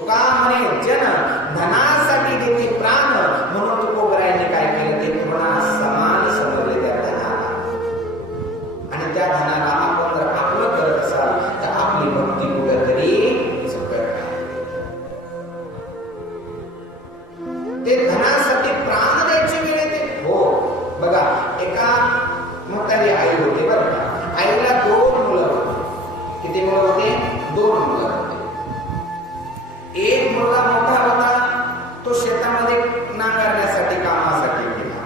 तुका म्हणे जन धनासाठी देते प्राण, म्हणून तुकोबरायांनी काय केलं ते पूर्ण समान समजले त्या धनाला. आणि त्या धनाला आपण जर आपलं करत असाल तर आपली भक्ती कुठेतरी चुकत नाही. ते धनासाठी प्राण द्यायची वेळ येते. हो बघा, एका म्हातारी आई होते बरं का, आईला 2 मुलं होते. किती मुलं होते? 2 मुलं होते. एक मुलगा मोठा होता, तो शेतामध्ये नांगरण्यासाठी कामासाठी गेला,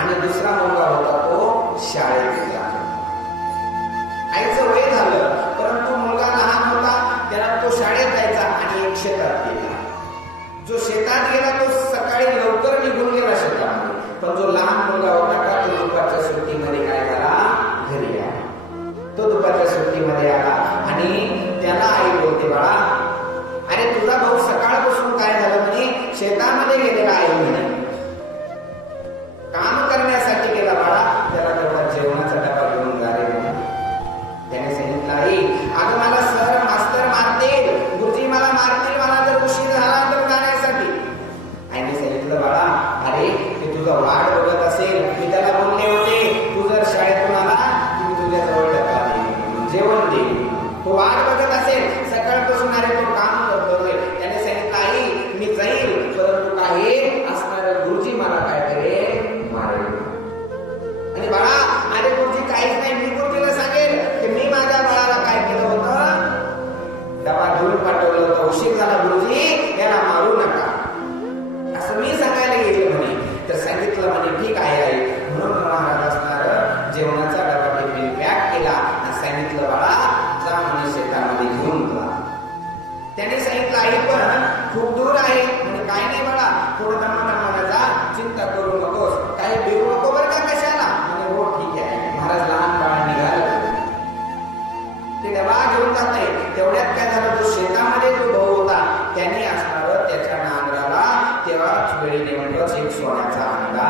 आणि दुसरा मुलगा होता तो शाळेत गेला. आईचं वय झालं, परंतु मुलगा लहान होता, त्याला तो शाळेत जायचा आणि एक शेतात गेला. जो शेतात गेला तो सकाळी लवकर निघून गेला शेतामध्ये, पण जो लहान मुलगा होता का तो दुपारच्या सुट्टीमध्ये काय झाला? घरी आला. तो दुपारच्या सुट्टीमध्ये आला आणि त्याला आई बोलते, बाळा अरे तुझा भाऊ सकाळपासून काय झालं म्हणे? शेतामध्ये गेलेला आहे म्हणे, काम करण्यासाठी गेला. बाळा त्याला तेवढा जेवणाचा डबा घेऊन जा रे म्हणे. त्याने सांगितलं, आई अगं मला सर मास्तर मारतील, गुरुजी मला मारतील, मला जर उशीर झाला तर जाण्यासाठी. आईने सांगितलं, बाळा अरे ते तुझा वाट बघत असेल, मी त्याला बोलले होते तू जर शाळेतून आला की मी तुझ्या जवळ डबा देईन, जेवण देईन. तो वाट बघत असेल सकाळपासून, अरे तो काम करतोय. त्याने सांगितलं, आई मी जाईल, परंतु काही असणार गुरुजी मला काय करेल? मारेल. आणि बाळा अरे गुरुजी काहीच नाही, मी गुरुजीला सांगेल की मी माझ्या बाळाला काय केलं होतं, डबा घेऊन पाठवलं होतं, उशीर झाला गुरुजी, याला मारू नका, असं मी सांगायला गेले म्हणे. तर सांगितलं म्हणे ठीक आहे आई. म्हणून महाराज असणार जेवणाचा डबा टिफिन पॅक केला आणि सांगितलं, बाळा जा म्हणे शेतामध्ये घेऊन जा. त्याने सांगितलं, आई पण खूप दूर आहे म्हणजे काय नाही बाळा, थोडं दमादमाने जा, चिंता करू नकोस, काही भिवू नको बरं का कशाला. म्हणजे हो ठीक आहे. महाराज लहान बाळ निघालं, ते डबा घेऊन जात आहे. तेवढ्यात काय झालं, तो शेतामध्ये जो भाऊ होता त्याने असणार त्याच्या नांगराला तेव्हाच वेळी नेमकंच एक सोन्याचा अंडा,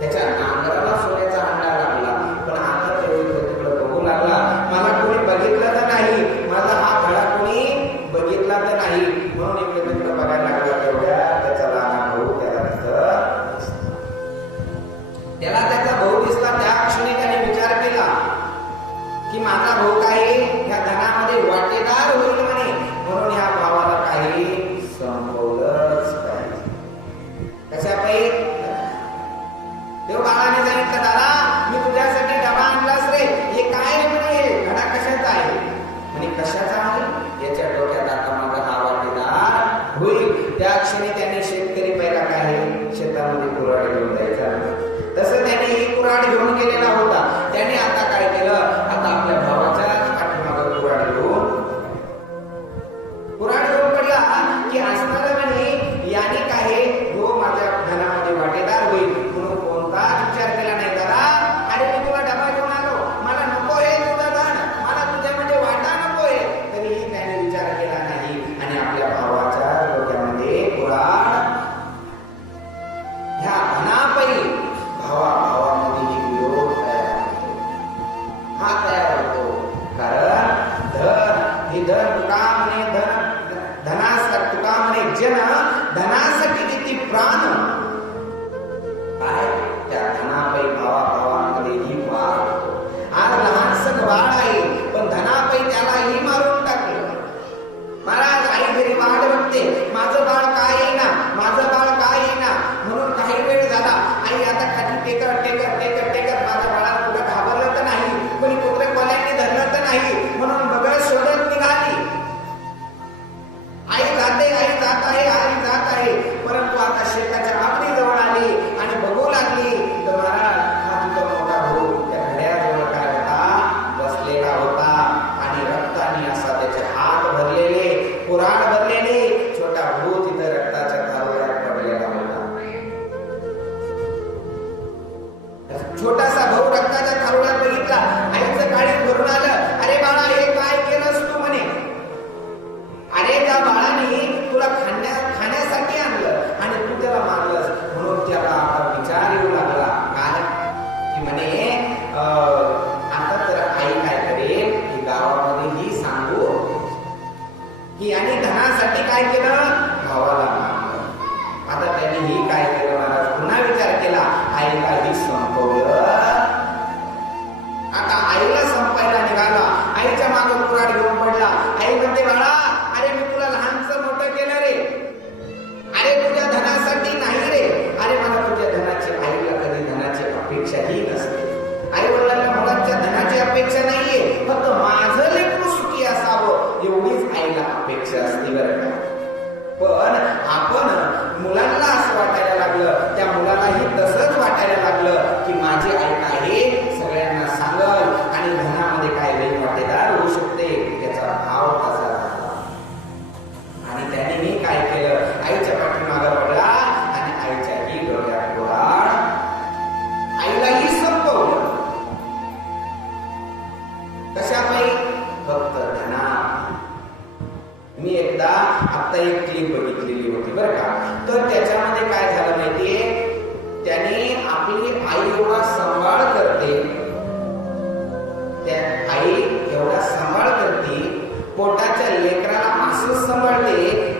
त्याच्या नांगराला सोन्याचा अंडा लागला. पण आता तिकडे बघू लागला, मला कोणी बघितलं तर नाही, माझा हा खडा कोणी बघितला तर नाही, म्हणून इकडे तिकडे बघायला लागला. तेवढ्या त्याचा लहान भाऊ त्याला त्याचा भाऊ दिसला. त्या क्षणी त्याने विचार केला की माझा भाऊ काही या धनामध्ये वाटेदार होईल म्हणे, म्हणून या भावाला काही संपवलंच पाहिजे. कशा पाहिजे? देव बाळाने सांगितलं, दादा मी तुझ्यासाठी डबा आणलास रे, हे काय रे म्हणे, हे घडा कशाचा आहे म्हणे. कशाचा आहे? याच्या डोक्यात आता माझा हा वाटेदार होईल. त्या क्षणी त्याने शेतकरी पहिला काय शेतामध्ये कुऱ्हाड घेऊन जायचा, तसं त्याने ही कुऱ्हाड घेऊन गेलेला होता. त्याने आता काय केलं, आता आपल्या भावाच्या पाठीमागे कुऱ्हाड घेऊन पडला की असणारा म्हणे याने काय जो माझ्या धनामध्ये वाटेदार होईल, म्हणून कोणताच विचार केला नाही. दादा अरे मी तुला डबा घेऊन आलो, मला नको हे तुझं धन, मला तुझ्यामध्ये वाटा नको आहे, तरीही त्याने विचार केला नाही. आणि आपल्या भावाच्या डोक्यामध्ये कुऱ्हाड, ह्या धनापैकी भावामध्ये विरोध तयार होतो, हा तयार होतो. कारण धन हे धन तुका म्हणे, धनासाठी तुका म्हणे जन धनासाठी देती प्राण. काय त्या धनापै भावामध्ये ही वार होतो. आज लहानसं बाळ आहे पण धनापै त्यालाही मारून टाकलं. महाराज आई घरी वाढ बघते, माझं बाळ काय येईना, माझं बाळ काय येईना, म्हणून काही वेळ झाला आई आता खाली टेकत टेकत टेकत टेकत माझ्या बाळाला कुठं घाबरलं तर नाही, कोणी कुत्रे कोल्यांनी धरलं तर नाही, म्हणून बघत शोधत निघाली. आई जाते, आई जात आहे, आई जात आहे. परंतु आता शेताच्या आगरी जवळ आली आणि बघू लागली तर महाराज हा तुझा मोठा भाऊ त्या घड्याजवळ काय होता, बसलेला होता. आणि रक्ताने असा त्याचे हात भरलेले, कुऱ्हाड भरलेले, छोटा भाऊ तिथं रक्ताच्या थारोळ्यात पडलेला होता. छोटासा भाऊ रक्ताच्या थारोळ्यात बघितला, आईचं काळीज भरून आलं. अरे बाळा हे काय केलंस तू म्हणे. अरे त्या बाळाने तुला खाण्यासाठी आणलं आणि तू त्याला मारलंस. म्हणून त्याला आता विचार येऊ लागला काय की म्हणे आता तर आई काय करेल, ही गावामध्ये ही सांगू की याने धनासाठी काय केलं? भावाला मारलं. आता त्यांनीही काय केलं महाराज? पुन्हा विचार केला, आईलाही संपवलं. आता आईला संपायला निघाला, आईच्या मागे कुऱ्हाड घेऊन पडला. आई म्हणते, बाळा, अरे मी तुला लहानचं मोठं केलं रे, अरे तुझ्या धनासाठी नाही रे, अरे मला तुझ्या धनाची, आईला कधी धनाची अपेक्षाही नसते. आई वडिलांना मुलांच्या धनाची अपेक्षा नाहीये, फक्त माझं लेकरू सुखी असावं एवढीच आईला अपेक्षा असते बरं का. पण आपण मुलांना असं वाटायला लागलं, त्या मुलालाही तसंच वाटायला लागलं की माझी आई आहे सगळ्यांना सांगल आणि धनामध्ये काय वेळ वाटेदार होऊ शकते, त्याचा भाव कसा झाला. आणि त्याने मी काय केलं? आईच्या पाठीमागं पडला आणि आईच्याही डोक्यात कुऱ्हाड, आईलाही संपवलं. कशापायी? फक्त धना. मी एकदा आता एक क्लिप बघितलेली होती बरं का. तर त्याच्यामध्ये काय झालं माहितीये, त्याने आपली आई एवढा सांभाळ करते, त्या आई एवढा सांभाळ करते, पोटाच्या लेकराला असं सांभाळते,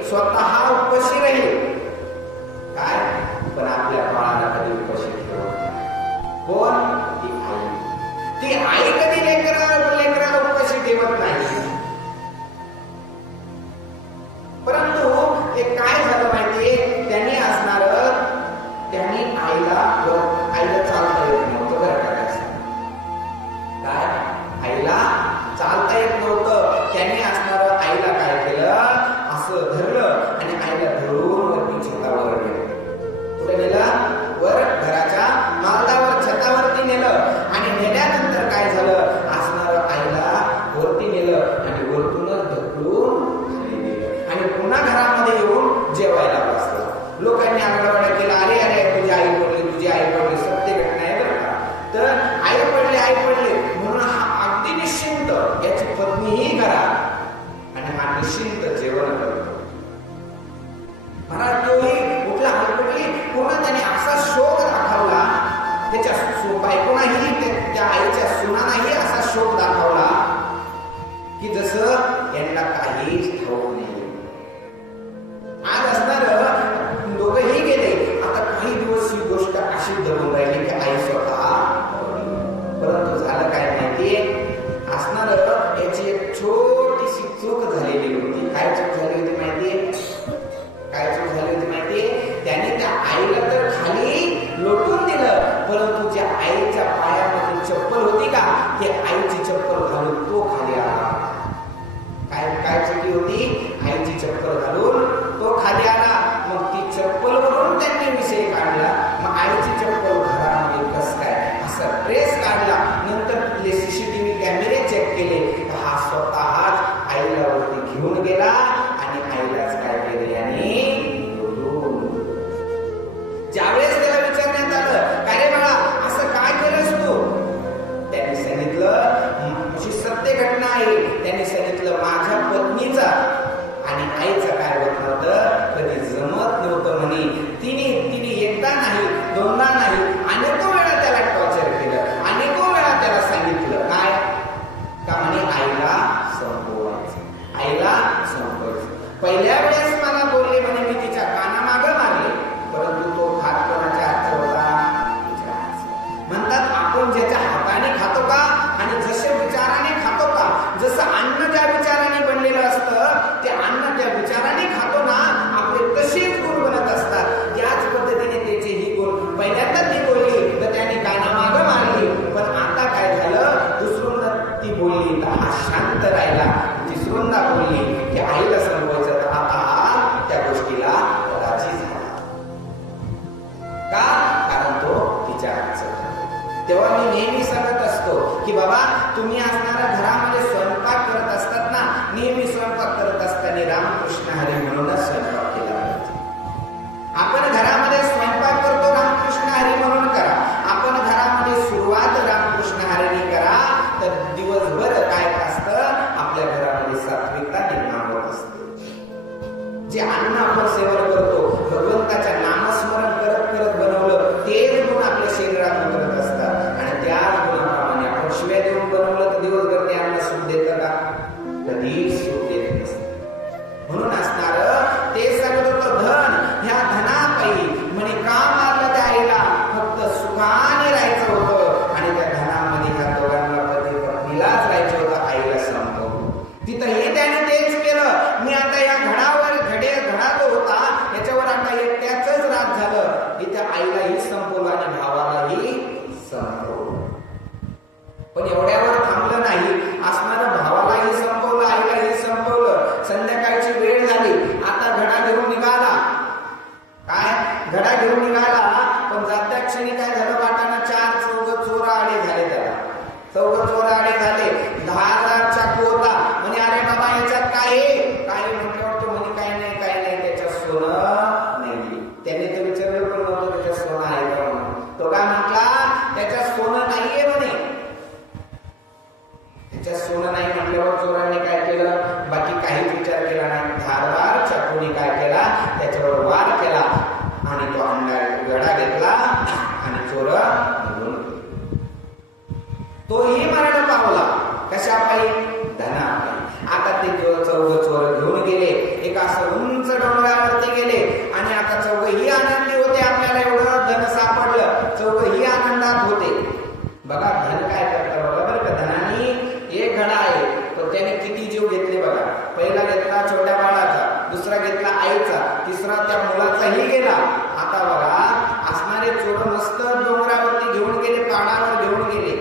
स्वतः उपाशी राहील काय, पण आपल्या बाळाला कधी उपाशी ठेवत नाही. कोण? ती आई. ती आई कधी लेकराला उपाशी ठेवत नाही. परंतु हे काय झालं माहितीये, त्यांनी आईला चालता येत नव्हतं बरं का. काय? आईला चालता येत नव्हतं. त्यांनी असणारं आईला काय केलं, असं धरलं आणि आईला धरून वरती छतावर नेलं. कुठे नेलं? वर घराच्या मालदावर छतावरती नेलं. आणि नेल्यानंतर काय झालं, असणारं आईला वरती नेलं आणि वरतूनच ढकलून खाली नेलं आणि पुन्हा घरामध्ये येऊन जेवायला बसला. लोकांनी आगळावाडा केला, अरे अरे तुझी आई पडली, तुझी आई पडली. सत्य घटना आहे बरं का. तर आई पडली म्हणून हा अगदी निश्चिंत, याची पत्नीही करा आणि हा निश्चिंत जेवण करतो. महाराज तोही कुठला आई पडली, पुन्हा त्याने असा शोक दाखवला, त्याच्या बायकोनाही त्या आईच्या सुनानाही असा शोक दाखवला की जसं यांना काहीच ठाऊक नाही. आज असणार दोघंही गेले. आता काही दिवस ही गोष्ट अशी दबून राहिली की आई स्वतः, परंतु झालं काय माहितीये, असणार याची एक छोटीशी चूक झालेली होती. काय चूक झाली होती माहितीये? काय चूक झाली होती माहितीये? त्याने त्या आईला तर खाली लोटून दिलं, परंतु ज्या आईच्या पायामध्ये चप्पल होती का, ते आईची चप्पल घालून तो खाली आला. काय चुकी होती? आईची चप्पल घालून तो खाली आला. मग ती चप्पल वरून त्यांनी विषय काढला. मग आईची चप्पल घरामध्ये कस काय, असा ट्रेस काढला. नंतर तिथले सीसीटीव्ही कॅमेरे चेक केले. हा स्वतःच आईला वरती घेऊन गेला आणि आईलाच काय केलं याने, ज्यावेळेस त्याला विचारण्यात आलं, काय रे बाळा असं काय केलंस तू, त्यांनी सांगितलं, अशी सत्य घटना आहे. त्यांनी सांगितलं, माझ्या पत्नीचा आणि आईचा काय होत नव्हतं, कधी जमत नव्हतं म्हणे. तिने एकदा नाही, दोनदा नाही, अनेको वेळा त्याला टॉर्चर केलं, अनेको वेळा त्याला सांगितलं काय का म्हणे, आईला संपवायचं, आईला संपवायचं. पहिल्या वेळेस मला बोलले म्हणे, मी तिच्या कानामागं मारले, परंतु तो हात कोणाच्या हातचा होता? तिच्या हातचा. म्हणतात आपण ज्याच्या हाताने खातो का आणि जसे विचाराने खातो का, जसं अन्न ज्या विचाराने बनलेलं असतं ते अन्न त्या विचाराने खातो ना, आपले तसेच गुण बनत असतात. याच पद्धतीने त्याचेही गुण. पहिल्यांदा ती बोलली तर त्याने कानामागं मारली, पण आता काय झालं, दुसऱ्यांदा ती बोलली तर हा शांत राहिला, तिसऱ्यांदा बोलली की आईला संपवायचं, तर आता त्या गोष्टीला कदाचित झाला का, कारण तो तिच्या हातचं खातो. तेव्हा मी नेहमी सांगत असतो की बाबा तुम्ही असणाऱ्या घरामध्ये स्वयंपाक करत असतात ना, नेहमी स्वयंपाक करत असताना रामकृष्ण हरी म्हणूनच स्वयंपाक केला पाहिजे. आपण घरामध्ये स्वयंपाक करतो रामकृष्ण हरी म्हणून करा. आपण घरामध्ये सुरुवात रामकृष्ण हरीने करा, तर दिवसभर काय असतं, आपल्या घरामध्ये सात्विकता निर्माण होत असते. जे अन्न आपण सेवन करतो, भगवंताच्या नामस्मरण करत करत बनवलं, तेच गुण आपल्या शरीरात उतरत असतात. आणि त्याच गुणाप्रमाणे आपण शिव्या देऊन बनवलं तर दिवसभर ते अन्न सुख देतं का? कधीच सुख देत नसतं. दुसरा त्या मुलाचाही गेला. आता बघा असणारे चोर मस्त डोंगरावरती घेऊन गेले, पाण्यावर घेऊन गेले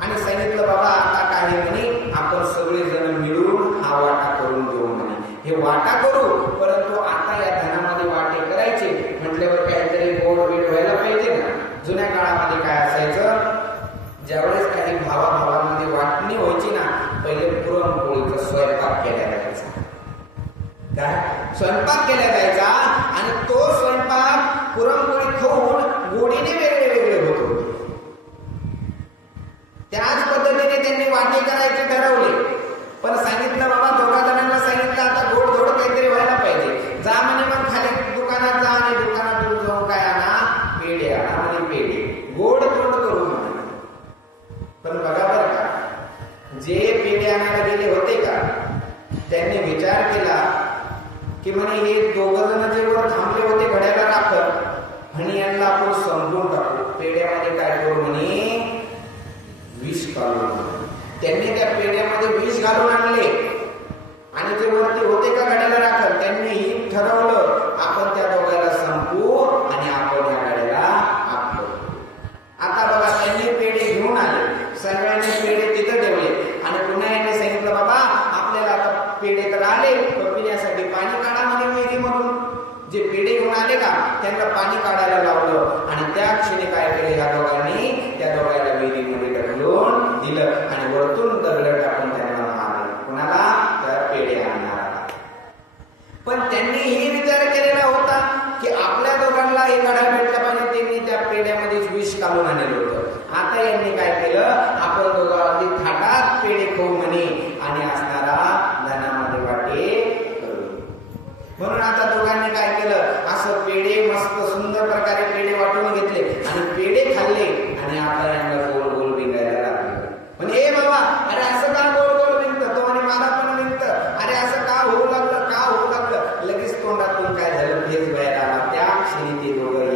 आणि सांगितलं बाबा आता काही म्हणे आपण सगळेजण मिळून हा वाटा करून घेऊ म्हणे. हे वाटा करू, परंतु आता या धनामध्ये वाटे करायचे म्हटल्यावर काहीतरी गोड बीड व्हायला पाहिजे ना. जुन्या काळामध्ये काय असायचं, ज्यावेळेस काही भावाभावांमध्ये वाटणी व्हायची ना, पहिले पुरणपोळीचा स्वयंपाक केला जायचा. काय स्वयंपाक केला जायचा आणि तो स्वयंपाक पुरणपोळी खाऊन गोडीने वेगळे वेगळे होत होते. त्याच पद्धतीने त्यांनी वाटे करायचे ठरवले, पण सांगितलं बाबा दोघा जणांना सांगितलं आता गोड धोड काहीतरी व्हायला पाहिजे. जा म्हणे मग खाली दुकानात जा आणि दुकानातून जाऊन काय आणा, पेढे आणा म्हणजे पेढे गोड तोंड करू म्हणे. पण बघा बरं का, जे पेढे आणायला गेले होते का त्यांनी विचार केला की म्हणे हे दोघं जण जे वर थांबले होते घड्याला राखत आणि यांना आपण संपवून टाकू. पेढ्यामध्ये काय करू म्हणे, विष घालून. त्यांनी त्या पेढ्यामध्ये विष घालून आणले आणि जे वरती होते का घड्याला राखत त्यांनी ठरवलं आपण त्या दोघांना संपवू आणि आपण या गाड्याला आपलो. आता बघा त्यांनी पेढे घेऊन आले, सगळ्यांनी पेढे तिथं ठेवले आणि पुन्हा यांनी सांगितलं बाबा आपल्याला आता पेढे तर आले, पिण्यासाठी पाणी काढा म्हणे विहिरीमधून. जे पेढे घेऊन आले का त्यांना पाणी काढायला लावलं आणि त्या क्षणी काय केले ह्या दोघांनी, त्या दोघांना विहिरीमध्ये ढकलून दिलं आणि वरतून दगड टाकून त्यांना मारलं. कुणाला, तर पेढे आणणारा. पण त्यांनी हे विचार केलेला होता की आपल्या दोघांना हे घडा भेटला पाहिजे, त्यांनी त्या पेढ्यामध्येच विष घालून आणलं होतं. आता यांनी काय केलं, आपण दोघं अगदी थाटात पेढे खाऊ म्हणे आणि असणारा धनामध्ये वाटे करू. म्हणून आता दोघांनी काय केलं, असं पेढे मस्त सुंदर प्रकारे पेढे वाटून घेतले आणि पेढे खाल्ले आणि आता यांना गोल गोल विंगायला लागले. म्हणजे ए बाबा अरे असं का गोल गोल विंगत, तो म्हणे मला पण विंगत, अरे असं का होऊ लागलं, का होऊ लागलं. लगेच तोंडातून काय झालं, फेस व्हायला आला. त्या क्षणी ते दोघं